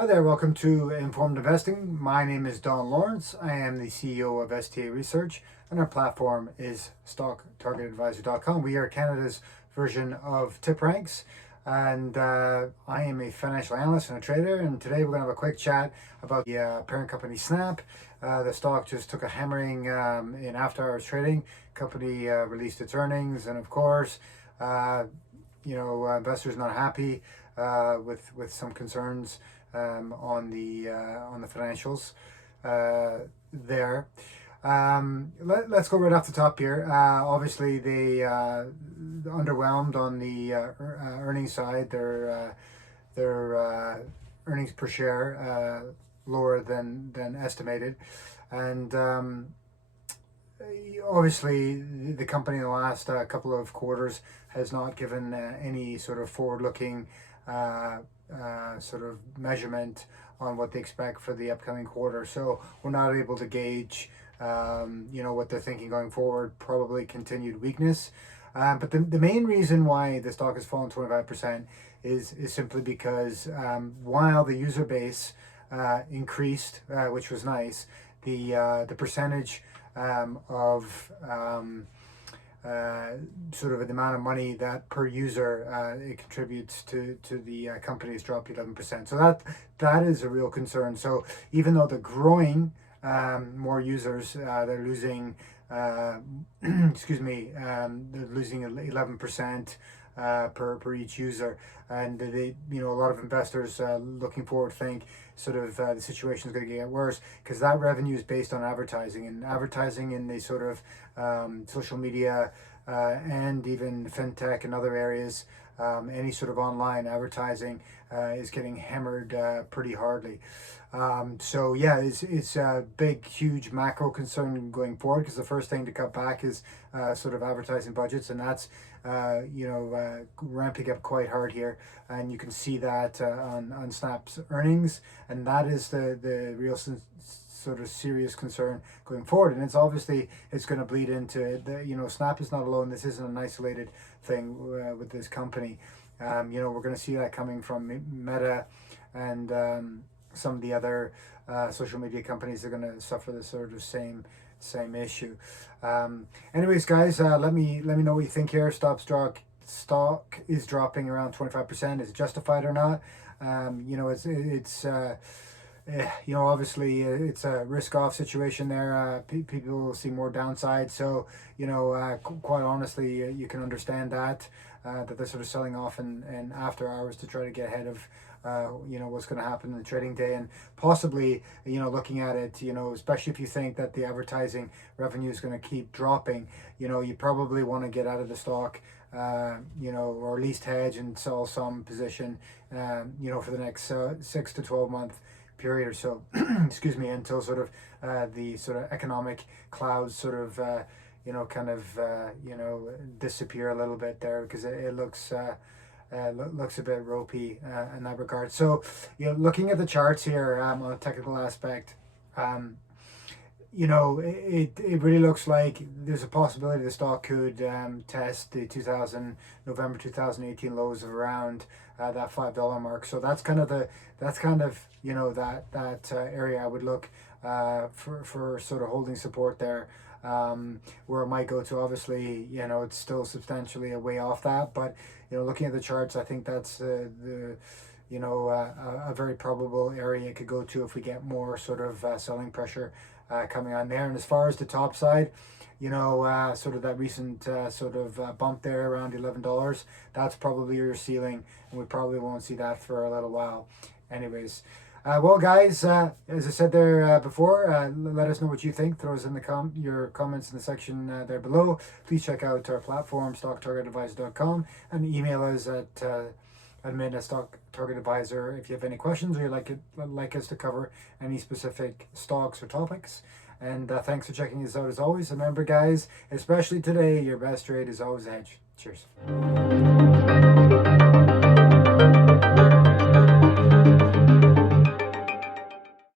Hi there, welcome to Informed Investing. My name is Don Lawrence. I am the CEO of STA Research, and our platform is stocktargetadvisor.com. We are Canada's version of TipRanks, and I am a financial analyst and a trader. And today we're going to have a quick chat about the parent company Snap. The stock just took a hammering in after-hours trading. Company released its earnings, and of course, investors not happy with some concerns on the financials there. Let's go right off the top here. Obviously, they underwhelmed on the earnings side. Their earnings per share lower than estimated, and obviously the company in the last couple of quarters has not given any sort of forward-looking sort of measurement on what they expect for the upcoming quarter. So we're not able to gauge what they're thinking going forward. Probably continued weakness. But the main reason why the stock has fallen 25% is simply because while the user base increased, which was nice, the percentage of sort of the amount of money that per user it contributes to the company has dropped 11%. So that is a real concern. So even though they're growing more users, they're losing they're losing 11% per each user, and a lot of investors looking forward think sort of the situation is going to get worse because that revenue is based on advertising, and advertising in the sort of social media and even fintech and other areas. Any sort of online advertising is getting hammered pretty hardly. So yeah, it's a big, huge macro concern going forward, because the first thing to cut back is sort of advertising budgets, and that's ramping up quite hard here, and you can see that on Snap's earnings, and that is the real sort of serious concern going forward. And it's going to bleed into Snap is not alone. This isn't an isolated thing with this company. We're going to see that coming from Meta and some of the other social media companies are going to suffer the sort of same issue. Anyways, guys, let me know what you think here. Stock is dropping around 25%. Is it justified or not? Obviously it's a risk-off situation there. People will see more downside. So, quite honestly, you can understand that they're sort of selling off in after hours to try to get ahead of what's going to happen in the trading day, and possibly looking at it, especially if you think that the advertising revenue is going to keep dropping, you probably want to get out of the stock, or at least hedge and sell some position, for the next 6 to 12 month period or so. Excuse me, until sort of the sort of economic clouds sort of disappear a little bit there, because it looks looks a bit ropey in that regard. So looking at the charts here on a technical aspect, it really looks like there's a possibility the stock could test the November 2018 lows of around that $5 mark. So that's kind of that area I would look for sort of holding support there. Where it might go to, obviously, it's still substantially a way off that, but looking at the charts, I think that's a very probable area it could go to if we get more sort of selling pressure coming on there. And as far as the top side, sort of that recent bump there around $11, that's probably your ceiling, and we probably won't see that for a little while. Anyways, well, guys, as I said there before, let us know what you think. Throw us in your comments in the section there below. Please check out our platform, stocktargetadvisor.com, and email us at admin@stocktargetadvisor if you have any questions, or you'd like us to cover any specific stocks or topics. And thanks for checking us out as always. Remember, guys, especially today, your best trade is always a hedge. Cheers.